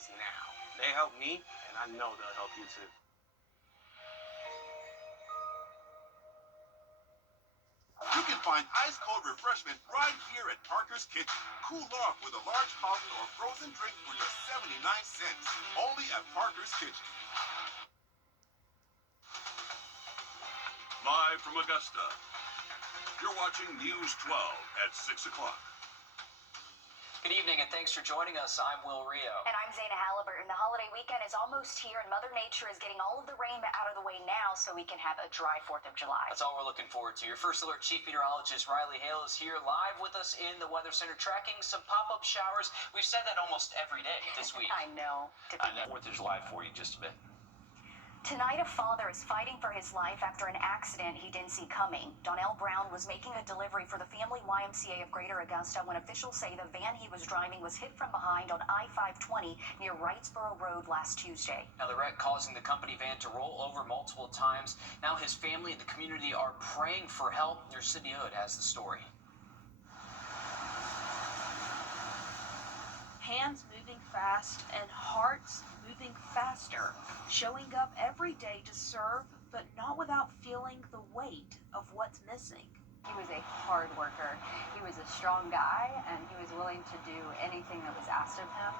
guys now. They help me, and I know they'll help you too. You can find ice-cold refreshment right here at Parker's Kitchen. Cool off with a large fountain or frozen drink for just 79 cents. Only at Parker's Kitchen. Live from Augusta, you're watching News 12 at 6 o'clock. Good evening and thanks for joining us. I'm Wrdw. And I'm Zana Halliburton. The holiday weekend is almost here and Mother Nature is getting all of the rain out of the way now so we can have a dry 4th of July. That's all we're looking forward to. Your First Alert Chief Meteorologist Riley Hale is here live with us in the Weather Center tracking some pop-up showers. We've said that almost every day this week. I know. 4th of July for you just a bit. Tonight, a father is fighting for his life after an accident he didn't see coming. Donnell Brown was making a delivery for the Family YMCA of Greater Augusta when officials say the van he was driving was hit from behind on I-520 near Wrightsboro Road last Tuesday. Now, the wreck causing the company van to roll over multiple times. Now his family and the community are praying for help. Your Sydney Hood has the story. Hands moving fast and hearts moving faster, showing up every day to serve, but not without feeling the weight of what's missing. He was a hard worker. He was a strong guy, and he was willing to do anything that was asked of him.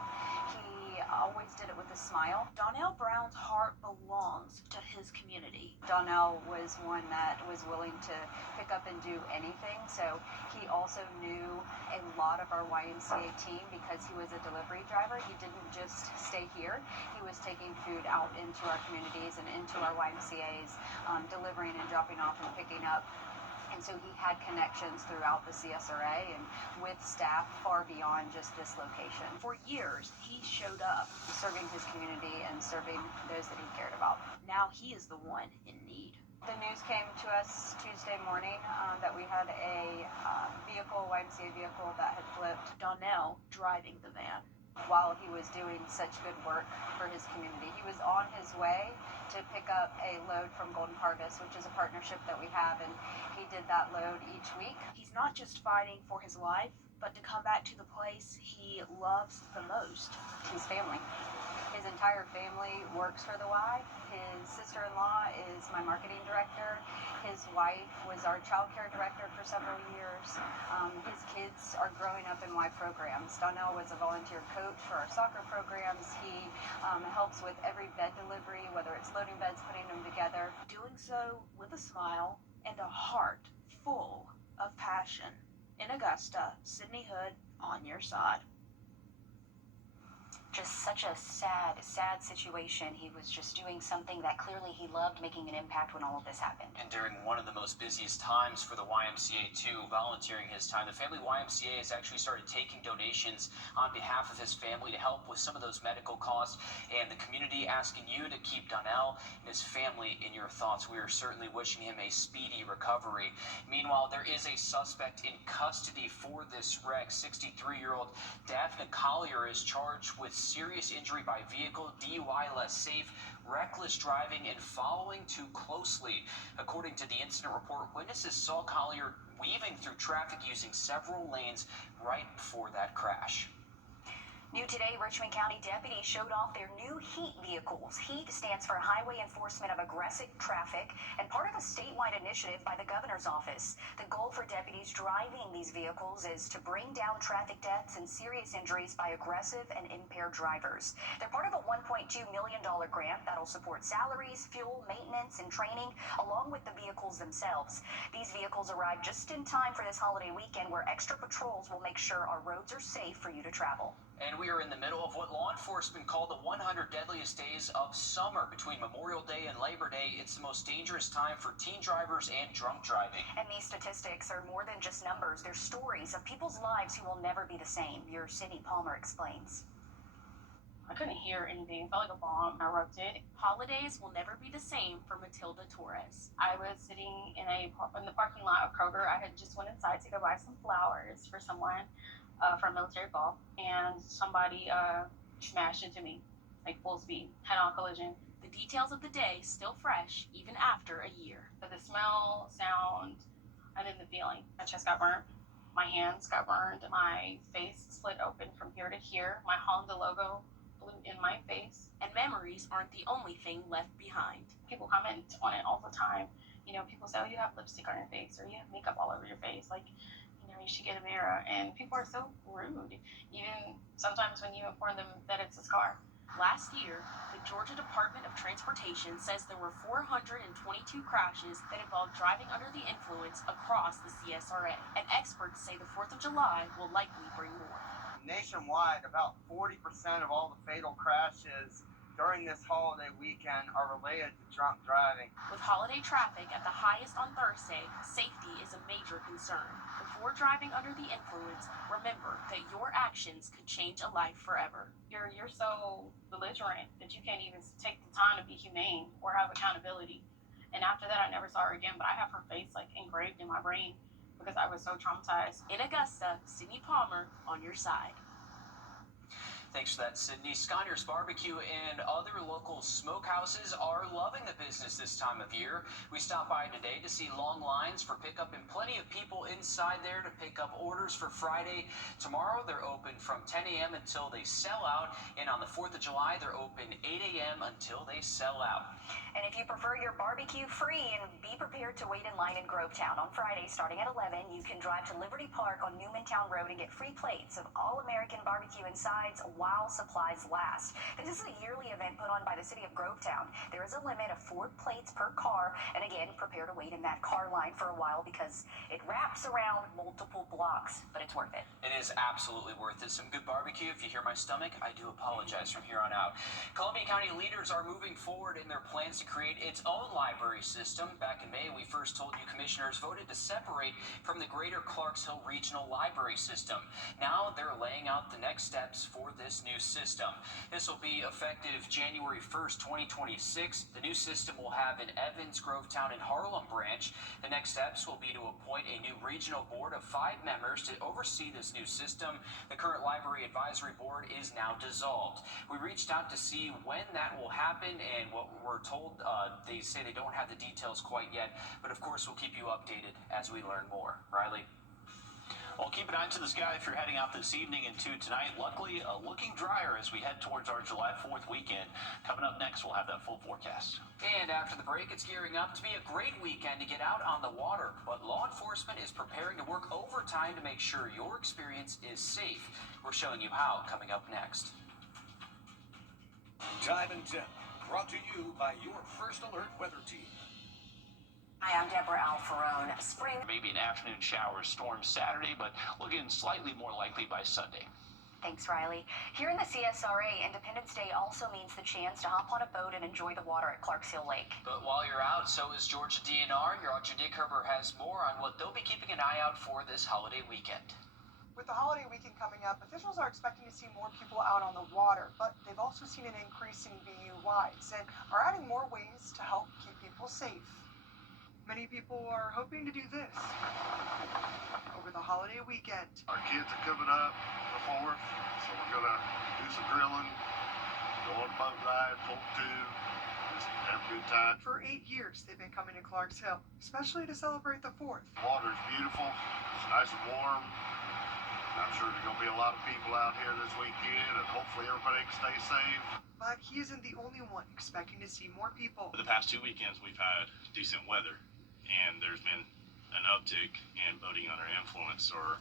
He always did it with a smile. Donnell Brown's heart belongs to his community. Donnell was one that was willing to pick up and do anything, so he also knew a lot of our YMCA team because he was a delivery driver. He didn't just stay here. He was taking food out into our communities and into our YMCAs, delivering and dropping off and picking up. And so he had connections throughout the CSRA and with staff far beyond just this location. For years, he showed up, serving his community and serving those that he cared about. Now he is the one in need. The news came to us Tuesday morning that we had a YMCA vehicle that had flipped. Donnell driving the van. While he was doing such good work for his community. He was on his way to pick up a load from Golden Harvest, which is a partnership that we have, and he did that load each week. He's not just fighting for his life, but to come back to the place he loves the most. His family. His entire family works for the Y. His sister-in-law is my marketing director. His wife was our child care director for several years. His kids are growing up in Y programs. Donnell was a volunteer coach for our soccer programs. He helps with every bed delivery, whether it's loading beds, putting them together. Doing so with a smile and a heart full of passion. In Augusta, Sydney Hood on your side. Just such a sad situation. He was just doing something that clearly he loved, making an impact when all of this happened. And during one of the most busiest times for the YMCA too, volunteering his time, the Family YMCA has actually started taking donations on behalf of his family to help with some of those medical costs, and the community asking you to keep Donnell and his family in your thoughts. We are certainly wishing him a speedy recovery. Meanwhile, there is a suspect in custody for this wreck. 63-year-old Daphne Collier is charged with serious injury by vehicle, DUI less safe, reckless driving, and following too closely. According to the incident report, witnesses saw Collier weaving through traffic using several lanes right before that crash. New today, Richmond County deputies showed off their new HEAT vehicles. HEAT stands for Highway Enforcement of Aggressive Traffic and part of a statewide initiative by the governor's office. The goal for deputies driving these vehicles is to bring down traffic deaths and serious injuries by aggressive and impaired drivers. They're part of a $1.2 million grant that'll support salaries, fuel, maintenance, and training, along with the vehicles themselves. These vehicles arrive just in time for this holiday weekend where extra patrols will make sure our roads are safe for you to travel. And we are in the middle of what law enforcement call the 100 deadliest days of summer. Between Memorial Day and Labor Day, it's the most dangerous time for teen drivers and drunk driving. And these statistics are more than just numbers. They're stories of people's lives who will never be the same. Your Sydney Palmer explains. I couldn't hear anything. It felt like a bomb erupted. Holidays will never be the same for Matilda Torres. I was sitting in the parking lot of Kroger. I had just went inside to go buy some flowers for someone for a military ball, and somebody smashed into me, like full speed, head-on collision. The details of the day still fresh, even after a year. But the smell, sound, and then the feeling. My chest got burnt. My hands got burned. My face split open from here to here. My Honda logo blew in my face. And memories aren't the only thing left behind. People comment on it all the time. You know, people say, oh, you have lipstick on your face, or you have makeup all over your face. Like, you know, you should get a mirror. And people are so rude, even sometimes when you inform them that it's a scar. Last year, the Georgia Department of Transportation says there were 422 crashes that involved driving under the influence across the CSRA. And experts say the 4th of July will likely bring more. Nationwide, about 40% of all the fatal crashes during this holiday weekend are related to drunk driving. With holiday traffic at the highest on Thursday, safety is a major concern. Before driving under the influence, remember that your actions could change a life forever. You're so belligerent that you can't even take the time to be humane or have accountability. And after that, I never saw her again, but I have her face like engraved in my brain because I was so traumatized. In Augusta, Sydney Palmer on your side. Thanks for that, Sydney. Sconner's Barbecue and other local smokehouses are loving the business this time of year. We stopped by today to see long lines for pickup and plenty of people inside there to pick up orders for Friday. Tomorrow, they're open from 10 a.m. until they sell out. And on the 4th of July, they're open 8 a.m. until they sell out. And if you prefer your barbecue free, and be prepared to wait in line in Grovetown on Friday starting at 11, you can drive to Liberty Park on Newmantown Road and get free plates of all-American barbecue and sides while supplies last. This is a yearly event put on by the city of Grovetown. There is a limit of 4 plates per car, and again, prepare to wait in that car line for a while because it wraps around multiple blocks, but it's worth it. It is absolutely worth it. Some good barbecue. If you hear my stomach, I do apologize from here on out. Columbia County leaders are moving forward in their plans to create its own library system. Back in May, we first told you commissioners voted to separate from the greater Clarks Hill Regional Library System. Now they're laying out the next steps for this new system. This will be effective January 1st, 2026. The new system will have an Evans, Grovetown, and Harlem branch. The next steps will be to appoint a new regional board of 5 members to oversee this new system. The current library advisory board is now dissolved. We reached out to see when that will happen, and what we're told, they say they don't have the details quite yet, but of course we'll keep you updated as we learn more. Riley? Well, keep an eye to the sky if you're heading out this evening into tonight. Luckily, looking drier as we head towards our July 4th weekend. Coming up next, we'll have that full forecast. And after the break, it's gearing up to be a great weekend to get out on the water. But law enforcement is preparing to work overtime to make sure your experience is safe. We're showing you how coming up next. Time and Temp, brought to you by your First Alert weather team. Hi, I'm Deborah Alfarone. Spring. Maybe an afternoon shower storm Saturday, but looking slightly more likely by Sunday. Thanks, Riley. Here in the CSRA, Independence Day also means the chance to hop on a boat and enjoy the water at Clarks Hill Lake. But while you're out, so is Georgia DNR. Your Audrey Dickherber has more on what they'll be keeping an eye out for this holiday weekend. With the holiday weekend coming up, officials are expecting to see more people out on the water, but they've also seen an increase in DUIs and are adding more ways to help keep people safe. Many people are hoping to do this over the holiday weekend. Our kids are coming up the 4th, so we're going to do some grilling, go on a boat ride, pull tube, just have a good time. For 8 years, they've been coming to Clarks Hill, especially to celebrate the 4th. The water's beautiful, it's nice and warm. I'm sure there's going to be a lot of people out here this weekend, and hopefully everybody can stay safe. But he isn't the only one expecting to see more people. For the past 2 weekends, we've had decent weather, and there's been an uptick in boating under influence or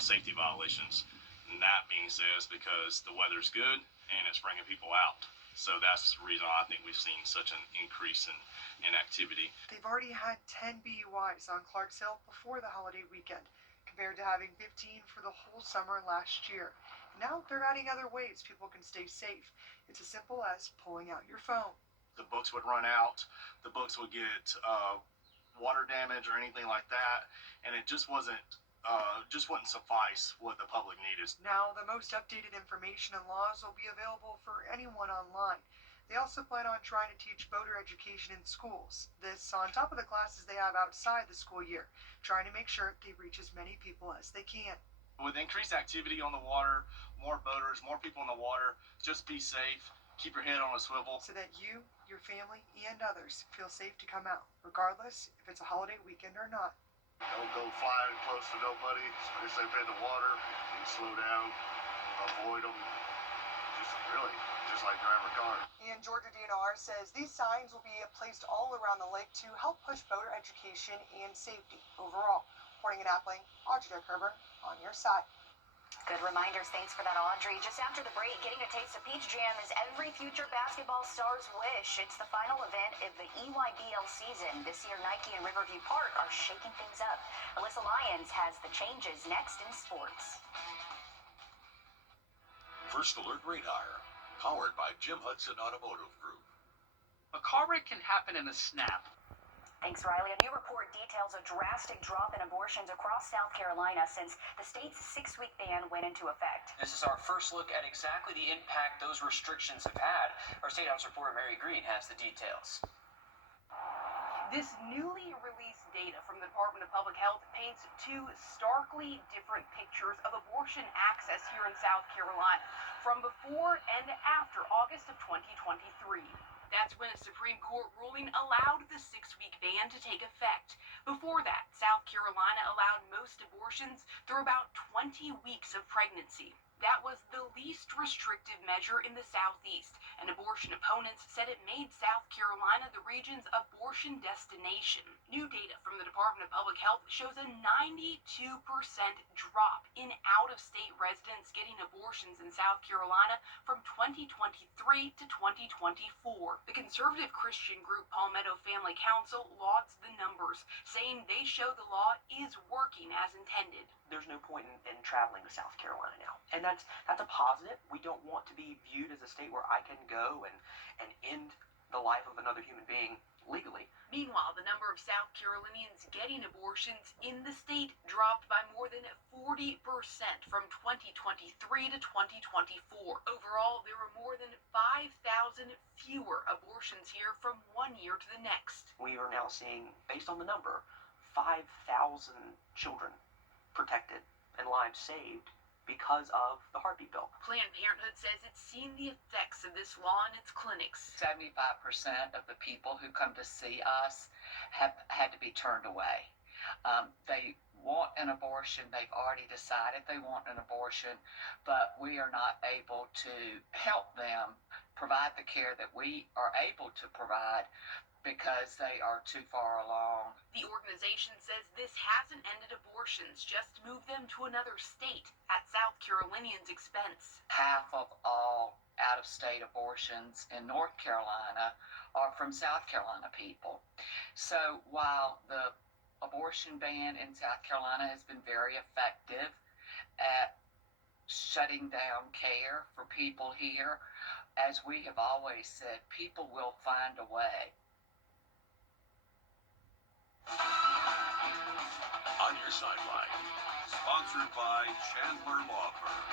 safety violations. And that being said, is because the weather's good and it's bringing people out. So that's the reason I think we've seen such an increase in activity. They've already had 10 BUIs on Clarks Hill before the holiday weekend, compared to having 15 for the whole summer last year. Now they're adding other ways people can stay safe. It's as simple as pulling out your phone. The books would run out, the books would get water damage or anything like that, and it just wouldn't suffice what the public needed. Now the most updated information and laws will be available for anyone online. They also plan on trying to teach boater education in schools. This on top of the classes they have outside the school year, trying to make sure they reach as many people as they can. With increased activity on the water, more boaters, more people in the water, just be safe, keep your head on a swivel. So that you, your family, and others feel safe to come out, regardless if it's a holiday weekend or not. Don't go flying close to nobody, especially if in the water. You slow down, avoid them. Just really, just like driving a car. And Georgia DNR says these signs will be placed all around the lake to help push boater education and safety overall. Reporting in Appling, Audrey Kerber on your side. Good reminders. Thanks for that, Audrey. Just after the break, getting a taste of Peach Jam is every future basketball star's wish. It's the final event of the EYBL season. This year, Nike and Riverview Park are shaking things up. Alyssa Lyons has the changes next in sports. First Alert Radar, powered by Jim Hudson Automotive Group. A car wreck can happen in a snap. Thanks, Riley. A new report details a drastic drop in abortions across South Carolina since the state's 6-week ban went into effect. This is our first look at exactly the impact those restrictions have had. Our State House reporter Mary Green has the details. This newly released data from the Department of Public Health paints two starkly different pictures of abortion access here in South Carolina from before and after August of 2023. That's when a Supreme Court ruling allowed the 6-week ban to take effect. Before that, South Carolina allowed most abortions through about 20 weeks of pregnancy. That was the least restrictive measure in the Southeast, and abortion opponents said it made South Carolina the region's abortion destination. New data from the Department of Public Health shows a 92% drop in out-of-state residents getting abortions in South Carolina from 2023 to 2024. The conservative Christian group Palmetto Family Council lauds the numbers, saying they show the law is working as intended. There's no point in traveling to South Carolina now. And that's a positive. We don't want to be viewed as a state where I can go and end the life of another human being legally. Meanwhile, the number of South Carolinians getting abortions in the state dropped by more than 40% from 2023 to 2024. Overall, there were more than 5,000 fewer abortions here from one year to the next. We are now seeing, based on the number, 5,000 children protected and lives saved because of the heartbeat bill. Planned Parenthood says it's seen the effects of this law in its clinics. 75% of the people who come to see us have had to be turned away. They want an abortion. They've already decided they want an abortion, but we are not able to help them provide the care that we are able to provide because they are too far along. The organization says this hasn't ended abortions, just moved them to another state at South Carolinians' expense. Half of all out-of-state abortions in North Carolina are from South Carolina people. So while the abortion ban in South Carolina has been very effective at shutting down care for people here, as we have always said, people will find a way. On your sideline, sponsored by Chandler Law Firm.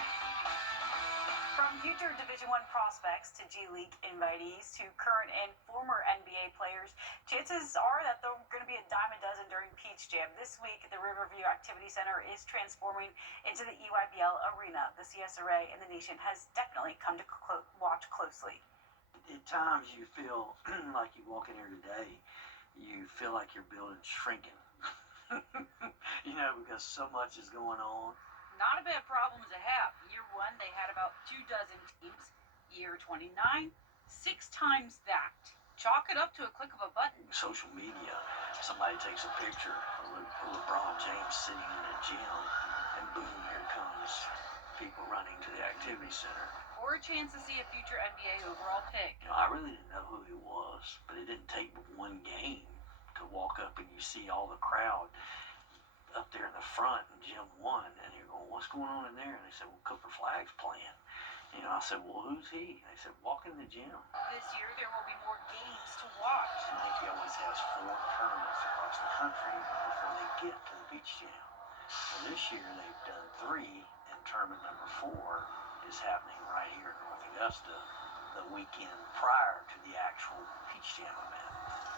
From future Division I prospects to G League invitees to current and former NBA players, chances are that they're going to be a dime a dozen during Peach Jam. This week, the Riverview Activity Center is transforming into the EYBL arena. The CSRA and the nation has definitely come to watch closely. At times, you feel like you walk in here today, you feel like your building's shrinking. Because so much is going on. Not a bad problem to have. Year 1, they had about 24 teams. Year 29, 6 times that. Chalk it up to a click of a button. Social media, somebody takes a picture of LeBron James sitting in the gym, and boom, here comes people running to the activity center. Or a chance to see a future NBA overall pick. I really didn't know who he was, but it didn't take but one game to walk up and you see all the crowd up there in the front in Gym 1, and you're going, what's going on in there? And they said, well, Cooper Flag's playing. I said, well, who's he? And they said, walk in the gym. This year, there will be more games to watch. Nike always has 4 tournaments across the country before they get to the Beach Jam. So this year, they've done 3, and tournament number 4 is happening right here in North Augusta the weekend prior to the actual Beach Jam event.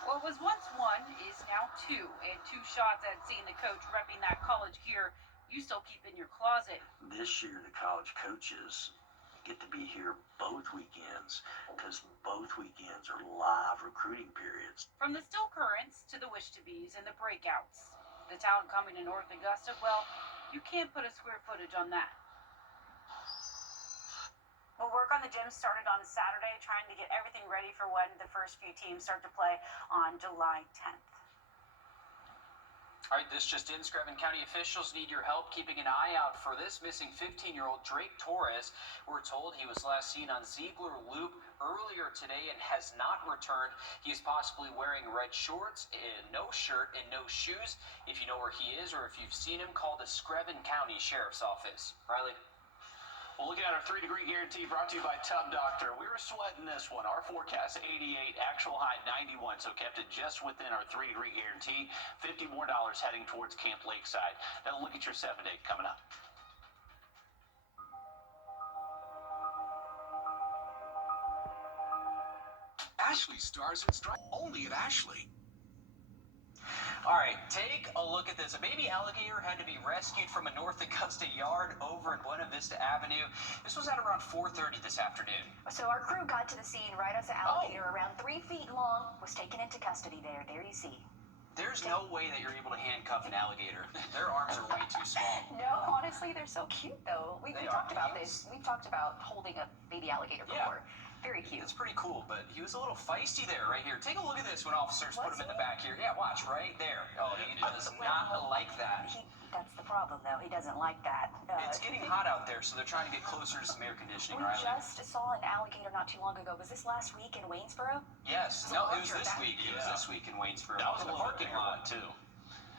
What was once 1 is now 2, and 2 shots at seeing the coach repping that college gear you still keep in your closet. This year, the college coaches get to be here both weekends because both weekends are live recruiting periods. From the still currents to the wish-to-bes and the breakouts, the talent coming to North Augusta, well, you can't put a square footage on that. Well, work on the gym started on Saturday, trying to get everything ready for when the first few teams start to play on July 10th. All right, this just in. Screven County officials need your help keeping an eye out for this missing 15-year-old Drake Torres. We're told he was last seen on Ziegler Loop earlier today and has not returned. He is possibly wearing red shorts, no shirt, and no shoes. If you know where he is or if you've seen him, call the Screven County Sheriff's Office. Riley? Well, looking at our 3-degree guarantee brought to you by Tub Doctor. We were sweating this one. Our forecast 88, actual high 91, so kept it just within our 3-degree guarantee. $50 more heading towards Camp Lakeside. Now look at your 7-day coming up. Ashley Stars and Stripes only at Ashley. All right, take a look at this. A baby alligator had to be rescued from a North Augusta yard over in Buena Vista Avenue. This was at around 4:30 this afternoon. So our crew got to the scene right as the alligator, around 3 feet long, was taken into custody there. There you see. There's no way that you're able to handcuff an alligator. Their arms are way too small. No, honestly, they're so cute, though. We talked about this. We've talked about holding a baby alligator before. Very cute. It's pretty cool, but he was a little feisty there, right here. Take a look at this when officers put him in the back here. Yeah, watch, right there. Oh, he does not like that. That's the problem, though. He doesn't like that. It's getting hot out there, so they're trying to get closer to some air conditioning, We Riley. just saw an alligator not too long ago. Was this last week in Waynesboro? Yes. No, it was this week. It was this week in Waynesboro. That was in the parking lot, too.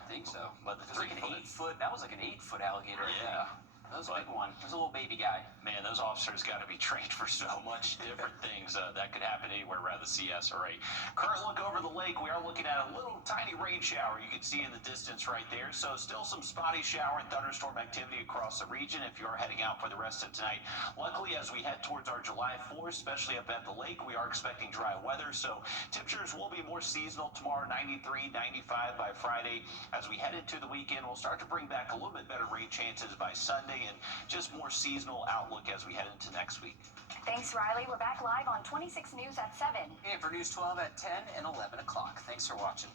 I think so. But the It was like an 8-foot. That was like an 8-foot alligator. Yeah. That was a big one. It was a little baby guy. Man, those officers got to be trained for so much different things that could happen anywhere around the CSRA. Current look over the lake, we are looking at a little tiny rain shower you can see in the distance right there. So still some spotty shower and thunderstorm activity across the region if you are heading out for the rest of tonight. Luckily, as we head towards our July 4th, especially up at the lake, we are expecting dry weather. So temperatures will be more seasonal tomorrow, 93, 95 by Friday. As we head into the weekend, we'll start to bring back a little bit better rain chances by Sunday and just more seasonal outlook as we head into next week. Thanks, Riley. We're back live on 26 News at 7. And for News 12 at 10 and 11 o'clock. Thanks for watching.